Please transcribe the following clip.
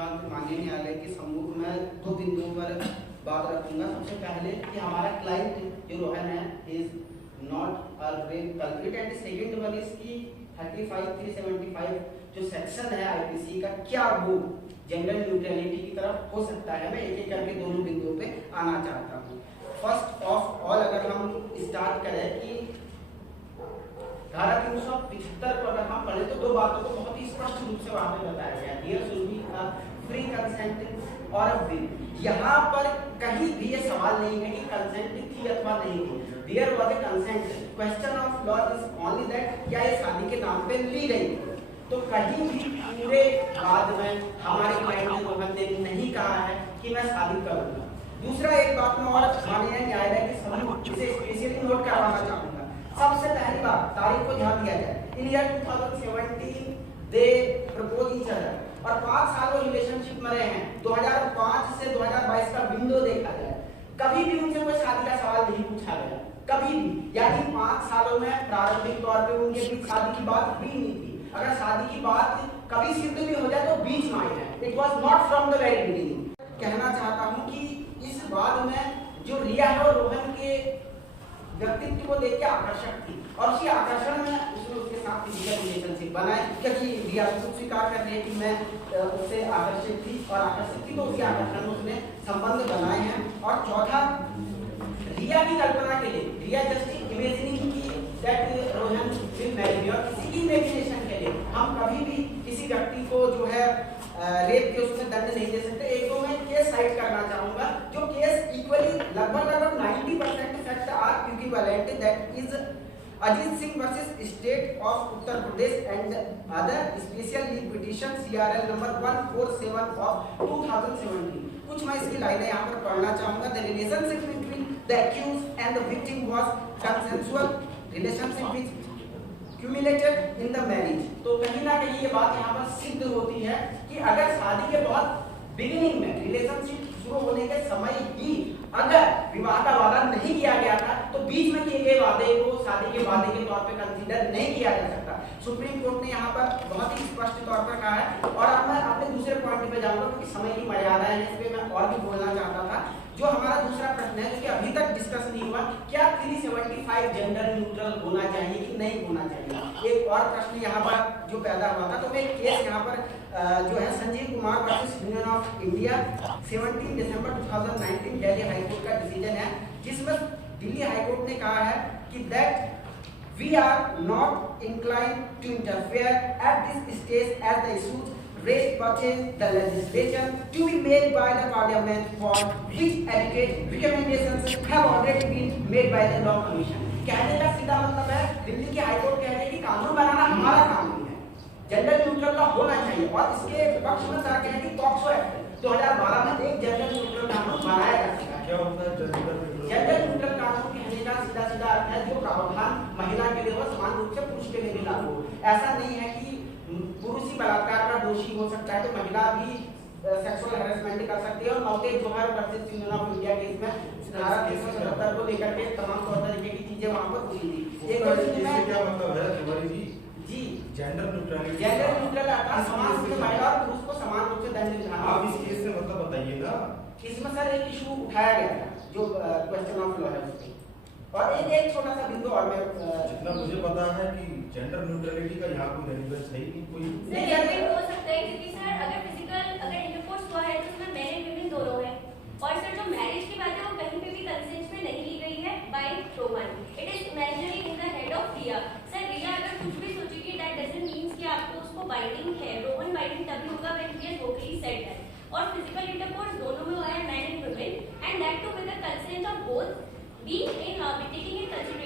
धन्यवाद माननीय न्यायालय के सम्मुख में दो बिंदुओं पर बात रखूंगा। सबसे पहले कि हमारा क्लाइंट जो रोहन है is not a rape culprit and second one is की 35375 जो सेक्शन है आईपीसी का, क्या वो जेंडर न्यूट्रलिटी की तरफ हो सकता है। मैं एक एक करके दोनों बिंदुओं पे आना चाहता हूँ। फर्स्ट ऑफ ऑल अगर हम स्टार्ट करें कि धारा 375 को अगर हम पढ़े तो दो बातों को बहुत ही स्पष्ट रूप से वहां पे बताया गया। There should be a free consent और अ विल। यहाँ पर कहीं भी ये सवाल नहीं है कि कंसेंट थी अथवा नहीं थी। There was a consent. Question of law is only that क्या ये शादी के नाम पे ली गई। तो कहीं भी पूरे बाद में हमारे क्लाइंट ने नहीं कहा है कि मैं शादी करूंगा। दूसरा एक बात में और माननीय न्यायालय के सम्मुख इसे स्पेशली नोट करवाना चाहूंगा। सबसे पहली बात तारीख को ध्यान दिया जाए। इन ईयर 2017 दे प्रपोज ईच अदर और 5 साल वो रिलेशनशिप में रहे हैं। 2005 से 2022 का विंडो देखा जाए, कभी भी उनसे कोई शादी का सवाल नहीं पूछा गया, कभी भी। यानी 5 सालों में प्रारंभिक तौर पे उनके बीच शादी की बात भी नहीं थी। अगर शादी की बात कभी सिद्ध भी हो जाए तो बीच में आई है। It was not from the very beginning. कहना चाहता हूं कि इस बात में जो रिया है वो रोहन के व्यक्तित्व को देख के आकर्षक थी और उसी आकर्षण में उसने उसके साथ फिजिकल रिलेशनशिप बनाए, क्योंकि रिया खुद स्वीकार कर रही है कि मैं उससे आकर्षित थी और आकर्षित थी, तो उसी आकर्षण में उसने संबंध बनाए हैं। और चौथा, रिया की कल्पना के लिए, रिया जस्ट इमेजिनिंग की that Rohan will marry me, और किसी की इमेजिनेशन के लिए हम कभी भी किसी व्यक्ति को जो है रेप के उसमें दंड नहीं दे सकते। एक दो मैं केस साइट करना चाहूंगा जो केस इक्वली लगभग 90% fact are equivalent, that is Ajit Singh versus state of Uttar Pradesh and other special leave petition CRL number 147 of 2017। कुछ मैं इसकी लाइनें यहाँ पर पढ़ना चाहूंगा। The relationship between the accused and the victim was consensual relationship which cumulated in the marriage. तो कहीं ना कहीं ये बात यहाँ पर सिद्ध होती है कि अगर शादी के बहुत बिगिनिंग में रिलेशनशिप शुरू होने के समय ही अगर विवाह का वादा नहीं किया गया था तो बीच में किए गए वादे को शादी के वादे के तौर पे कंसीडर नहीं किया जा सकता। सुप्रीम कोर्ट ने यहाँ पर बहुत ही स्पष्ट तौर पर कहा है। और अब मैं अपने दूसरे पॉइंट पे जाऊंगा क्योंकि समय की मर्यादा है, इस पे मैं और भी बोलना चाहता था। जो हमारा दूसरा प्रश्न है जो कि अभी तक डिस्कस नहीं हुआ, क्या 375 जेंडर न्यूट्रल होना चाहिए कि नहीं होना चाहिए। एक और प्रश्न यहाँ पर जो पैदा हुआ था, तो मैं केस यहाँ पर जो है Sanjeev Kumar versus union of India 17 दिसंबर 2019 दिल्ली हाई कोर्ट का डिसीजन है, जिसमें दिल्ली हाई कोर्ट ने कहा है कि that we are not inclined to interfere at this stage as the issues raised purchase the legislation to be made by the parliament for which adequate recommendations have already been made by the law commission। कहने का सीधा मतलब है दिल्ली की high court कह रही है कि कानून बनाना हमारा काम नहीं है, जेंडर न्यूट्रल का होना चाहिए। और इसके पक्ष में सर कह रहे हैं कि पॉक्सो एक्ट 2012 में एक जेंडर न्यूट्रल कानून बनाया जा सकता है। क्या होता है जेंडर न्यूट्रल कानून? कहने का सीधा सीधा अर्थ है जो प्रावधान महिला के लिए हो समान रूप से पुरुष के लिए भी लागू हो। ऐसा नहीं है कि पुरुष ही बलात्कार का दोषी हो सकता है तो महिला भी सेक्सुअल हैरेसमेंट कर सकती है। और Navtej Johar versus union of India case में धारा 377 को लेकर के तमाम तौर तरीके की चीजें वहां पर हुई थी। एक और चीज में क्या मतलब है तुम्हारी जी जेंडर न्यूट्रलिटी, जेंडर न्यूट्रल अर्थात समान रूप से महिला और पुरुष को समान रूप से दंड दिलाना। आप इस केस से मतलब बताइएगा। इसमें सर एक इशू उठाया गया था जो क्वेश्चन ऑफ लॉ है, और एक छोटा सा बिंदु और मैं जितना मुझे पता है कि जेंडर न्यूट्रलिटी का यहाँ कोई रेफरेंस है ही कोई नहीं। अगर हो सकता है क्योंकि सर अगर फिजिकल इंटरकोर्स हुआ है तो उसमें मैरिड विमेन दोनों है, और सर जो मैरिज की बात है वो कहीं पे भी कंसेंट में नहीं ली गई है by Rohan. It is imaginary in the head of Riya. Sir Riya अगर कुछ भी सोचेगी दैट डजंट मींस कि आपको उसको बाइंडिंग है। रोहन बाइंडिंग तभी होगा when he has vocally said that. और फिजिकल इंटरकोर्स दोनों में हुआ है man and women, and that too with the consent of both being in taking in consideration